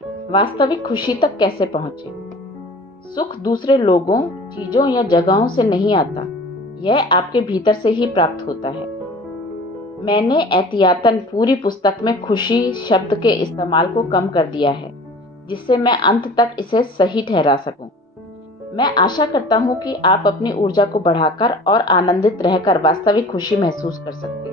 वास्तविक खुशी तक कैसे पहुंचे? सुख दूसरे लोगों, चीजों या जगहों से नहीं आता, यह आपके भीतर से ही प्राप्त होता है। मैंने एहतियातन पूरी पुस्तक में खुशी शब्द के इस्तेमाल को कम कर दिया है, जिससे मैं अंत तक इसे सही ठहरा सकूं। मैं आशा करता हूं कि आप अपनी ऊर्जा को बढ़ाकर और आनंदित रहकर वास्तविक खुशी महसूस कर सकते हैं।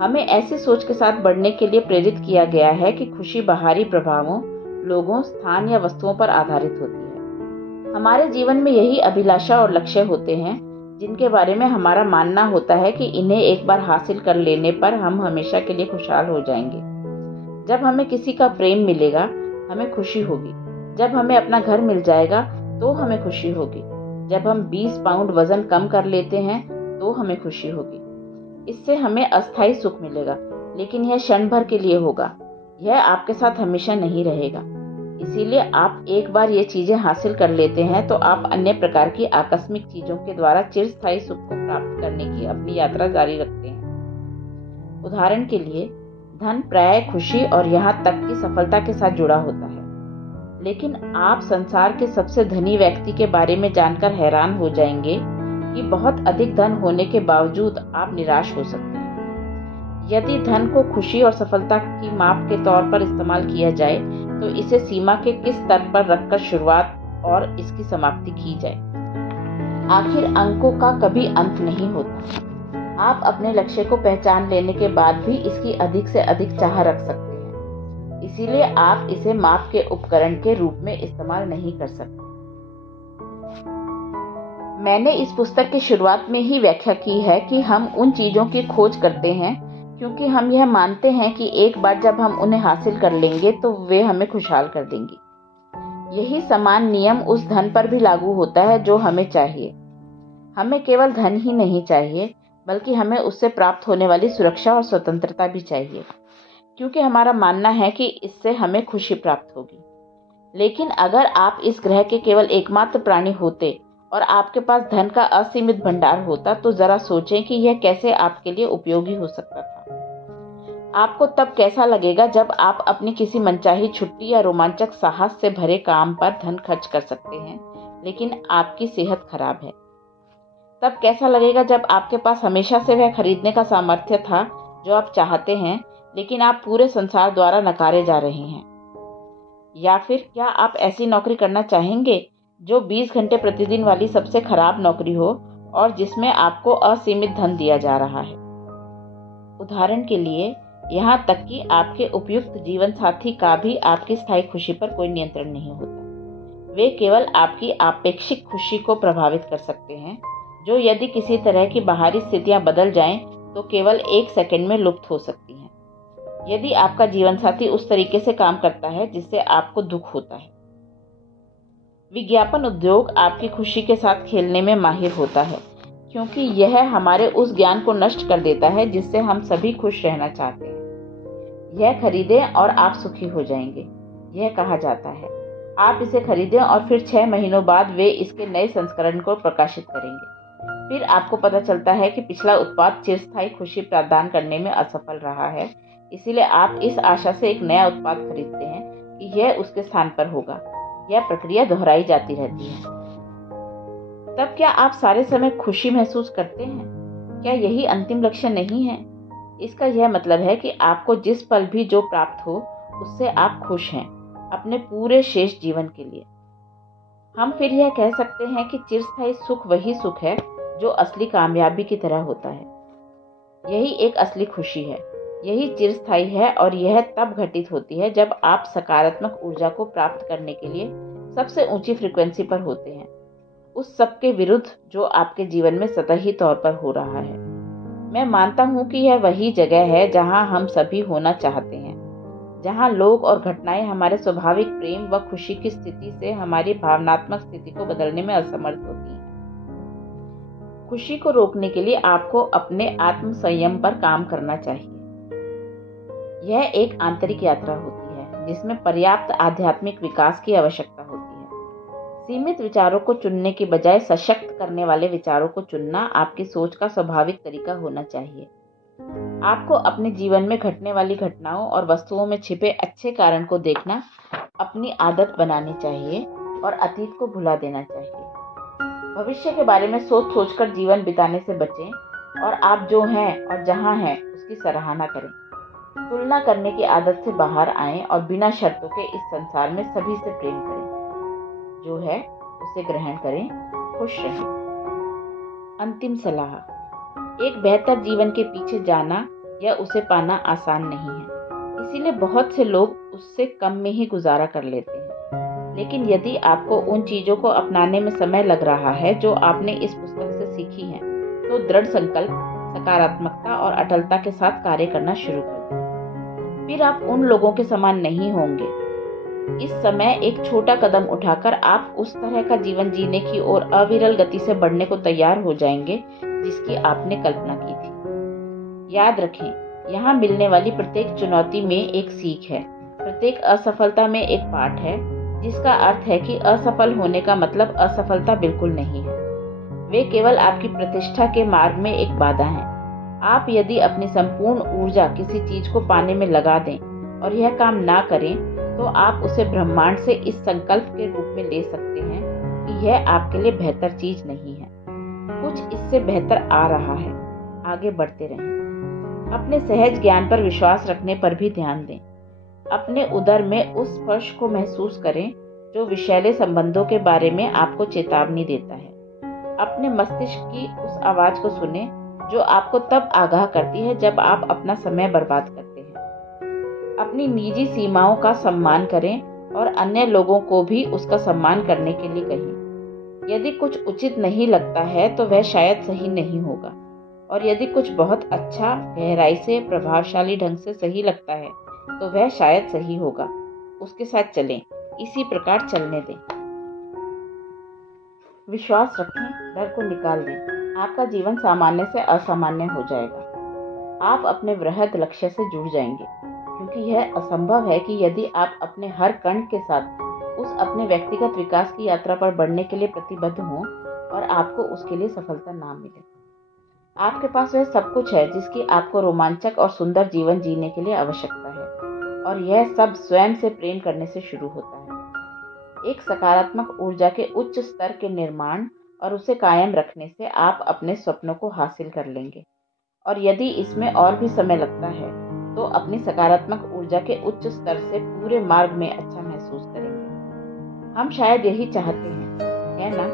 हमें ऐसी सोच के साथ बढ़ने के लिए प्रेरित किया गया है कि खुशी बाहरी प्रभावों, लोगों, स्थान या वस्तुओं पर आधारित होती है। हमारे जीवन में यही अभिलाषा और लक्ष्य होते हैं जिनके बारे में हमारा मानना होता है कि इन्हें एक बार हासिल कर लेने पर हम हमेशा के लिए खुशहाल हो जाएंगे। जब हमें किसी का प्रेम मिलेगा, हमें खुशी होगी। जब हमें अपना घर मिल जाएगा तो हमें खुशी होगी। जब हम 20 पाउंड वजन कम कर लेते हैं तो हमें खुशी होगी। इससे हमें अस्थायी सुख मिलेगा, लेकिन यह क्षण भर के लिए होगा। यह आपके साथ हमेशा नहीं रहेगा। इसीलिए आप एक बार ये चीजें हासिल कर लेते हैं तो आप अन्य प्रकार की आकस्मिक चीजों के द्वारा चिरस्थायी सुख को प्राप्त करने की अपनी यात्रा जारी रखते हैं। उदाहरण के लिए, धन प्रायः खुशी और यहाँ तक कि सफलता के साथ जुड़ा होता है। लेकिन आप संसार के सबसे धनी व्यक्ति के बारे में जानकर हैरान हो जाएंगे कि बहुत अधिक धन होने के बावजूद आप निराश हो सकते हैं। यदि धन को खुशी और सफलता की माप के तौर पर इस्तेमाल किया जाए तो इसे सीमा के किस स्तर पर रखकर शुरुआत और इसकी समाप्ति की जाए। आखिर अंकों का कभी अंत नहीं होता। आप अपने लक्ष्य को पहचान लेने के बाद भी इसकी अधिक से अधिक चाह रख सकते हैं। इसीलिए आप इसे माप के उपकरण के रूप में इस्तेमाल नहीं कर सकते। मैंने इस पुस्तक की शुरुआत में ही व्याख्या की है कि हम उन चीजों की खोज करते हैं क्योंकि हम यह मानते हैं कि एक बार जब हम उन्हें हासिल कर लेंगे तो वे हमें खुशहाल कर देंगी। यही समान नियम उस धन पर भी लागू होता है जो हमें चाहिए। हमें केवल धन ही नहीं चाहिए, बल्कि हमें उससे प्राप्त होने वाली सुरक्षा और स्वतंत्रता भी चाहिए, क्योंकि हमारा मानना है कि इससे हमें खुशी प्राप्त होगी। लेकिन अगर आप इस ग्रह के केवल एकमात्र प्राणी होते और आपके पास धन का असीमित भंडार होता तो जरा सोचें कि यह कैसे आपके लिए उपयोगी हो सकता था। आपको तब कैसा लगेगा जब आप अपनी किसी मनचाही छुट्टी या रोमांचक साहस से भरे काम पर धन खर्च कर सकते हैं, लेकिन आपकी सेहत खराब है। तब कैसा लगेगा जब आपके पास हमेशा से वह खरीदने का सामर्थ्य था जो आप चाहते हैं, लेकिन आप पूरे संसार द्वारा नकारे जा रहे हैं। या फिर क्या आप ऐसी नौकरी करना चाहेंगे जो 20 घंटे प्रतिदिन वाली सबसे खराब नौकरी हो और जिसमें आपको असीमित धन दिया जा रहा है? उदाहरण के लिए, यहाँ तक कि आपके उपयुक्त जीवन साथी का भी आपकी स्थायी खुशी पर कोई नियंत्रण नहीं होता। वे केवल आपकी आपेक्षिक खुशी को प्रभावित कर सकते हैं, जो यदि किसी तरह की बाहरी स्थितियां बदल जाएं तो केवल 1 सेकंड में लुप्त हो सकती हैं। यदि आपका जीवन साथी उस तरीके से काम करता है जिससे आपको दुख होता है। विज्ञापन उद्योग आपकी खुशी के साथ खेलने में माहिर होता है, क्योंकि यह हमारे उस ज्ञान को नष्ट कर देता है जिससे हम सभी खुश रहना चाहते हैं। यह खरीदें और आप सुखी हो जाएंगे, यह कहा जाता है। आप इसे खरीदें और फिर 6 महीनों बाद वे इसके नए संस्करण को प्रकाशित करेंगे। फिर आपको पता चलता है कि पिछला उत्पाद चिरस्थायी खुशी प्रदान करने में असफल रहा है, इसीलिए आप इस आशा से एक नया उत्पाद खरीदते हैं कि यह उसके स्थान पर होगा। यह प्रक्रिया दोहराई जाती रहती है। तब क्या आप सारे समय खुशी महसूस करते हैं? क्या यही अंतिम लक्ष्य नहीं है? इसका यह मतलब है कि आपको जिस पल भी जो प्राप्त हो उससे आप खुश हैं अपने पूरे शेष जीवन के लिए। हम फिर यह कह सकते हैं कि चिरस्थायी सुख वही सुख है जो असली कामयाबी की तरह होता है। यही एक असली खुशी है, यही चिरस्थायी है, और यह तब घटित होती है जब आप सकारात्मक ऊर्जा को प्राप्त करने के लिए सबसे ऊंची फ्रीक्वेंसी पर होते हैं, उस सब के विरुद्ध जो आपके जीवन में सतही तौर पर हो रहा है। मैं मानता हूं कि यह वही जगह है जहां हम सभी होना चाहते हैं, जहां लोग और घटनाएं हमारे स्वाभाविक प्रेम व खुशी की स्थिति से हमारी भावनात्मक स्थिति को बदलने में असमर्थ होती हैं। खुशी को रोकने के लिए आपको अपने आत्म संयम पर काम करना चाहिए। यह एक आंतरिक यात्रा होती है जिसमें पर्याप्त आध्यात्मिक विकास की आवश्यकता होती है। सीमित विचारों को चुनने की बजाय सशक्त करने वाले विचारों को चुनना आपकी सोच का स्वाभाविक तरीका होना चाहिए। आपको अपने जीवन में घटने वाली घटनाओं और वस्तुओं में छिपे अच्छे कारण को देखना अपनी आदत बनानी चाहिए और अतीत को भुला देना चाहिए। भविष्य के बारे में सोच सोचकर जीवन बिताने से बचें और आप जो हैं और जहां हैं उसकी सराहना करें। तुलना करने की आदत से बाहर आएं और बिना शर्तों के इस संसार में सभी से प्रेम करें। जो है उसे ग्रहण करें, खुश रहें। अंतिम सलाह। एक बेहतर जीवन के पीछे जाना या उसे पाना आसान नहीं है, इसीलिए बहुत से लोग उससे कम में ही गुजारा कर लेते हैं। लेकिन यदि आपको उन चीज़ों को अपनाने में समय लग रहा है जो आपने इस पुस्तक से सीखी हैं, तो दृढ़ संकल्प, सकारात्मकता और अटलता के साथ कार्य करना शुरू कर दें। फिर आप उन लोगों के समान नहीं होंगे। इस समय एक छोटा कदम उठाकर आप उस तरह का जीवन जीने की ओर अविरल गति से बढ़ने को तैयार हो जाएंगे जिसकी आपने कल्पना की थी। याद रखें, यहाँ मिलने वाली प्रत्येक चुनौती में एक सीख है, प्रत्येक असफलता में एक पाठ है, जिसका अर्थ है कि असफल होने का मतलब असफलता बिल्कुल नहीं है। वे केवल आपकी प्रतिष्ठा के मार्ग में एक बाधा हैं। आप यदि अपनी संपूर्ण ऊर्जा किसी चीज को पाने में लगा दें और यह काम ना करें, तो आप उसे ब्रह्मांड से इस संकल्प के रूप में ले सकते हैं कि यह आपके लिए बेहतर चीज नहीं है। कुछ इससे बेहतर आ रहा है। आगे बढ़ते रहें। अपने सहज ज्ञान पर विश्वास रखने पर भी ध्यान दें। अपने उदर में उस स्पर्श को महसूस करें जो विषैले संबंधों के बारे में आपको चेतावनी देता है। अपने मस्तिष्क की उस आवाज को सुने जो आपको तब आगाह करती है जब आप अपना समय बर्बाद करते हैं। अपनी निजी सीमाओं का सम्मान करें और अन्य लोगों को भी उसका सम्मान करने के लिए कहें। यदि कुछ उचित नहीं लगता है तो वह शायद सही नहीं होगा, और यदि कुछ बहुत अच्छा, गहराई से, प्रभावशाली ढंग से सही लगता है तो वह शायद सही होगा। उसके साथ चलें, इसी प्रकार चलने दें। विश्वास रखें, डर को निकाल दें। आपका जीवन सामान्य से असामान्य हो जाएगा। आप अपने वृहद लक्ष्य से जुड़ जाएंगे, क्योंकि यह असंभव है कि यदि आप अपने हर कण के साथ उस अपने व्यक्तिगत विकास की यात्रा पर बढ़ने के लिए प्रतिबद्ध हों और आपको उसके लिए सफलता ना मिले। आपके पास वह सब कुछ है जिसकी आपको रोमांचक और सुंदर जीवन जीने के लिए आवश्यकता है, और यह सब स्वयं से प्रेम करने से शुरू होता है। एक सकारात्मक ऊर्जा के उच्च स्तर के निर्माण और उसे कायम रखने से आप अपने स्वप्नों को हासिल कर लेंगे, और यदि इसमें और भी समय लगता है तो अपनी सकारात्मक ऊर्जा के उच्च स्तर से पूरे मार्ग में अच्छा महसूस करेंगे। हम शायद यही चाहते हैं, है ना?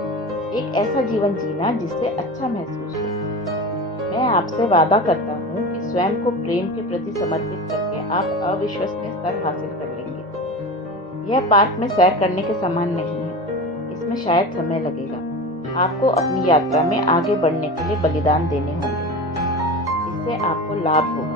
एक ऐसा जीवन जीना जिससे अच्छा महसूस हो। मैं आपसे वादा करता हूँ कि स्वयं को प्रेम के प्रति समर्पित करके आप अविश्वसनीय स्तर हासिल कर लेंगे। यह पार्क में सैर करने के समान नहीं है। इसमें शायद समय लगेगा। आपको अपनी यात्रा में आगे बढ़ने के लिए बलिदान देने होंगे। इससे आपको लाभ होगा।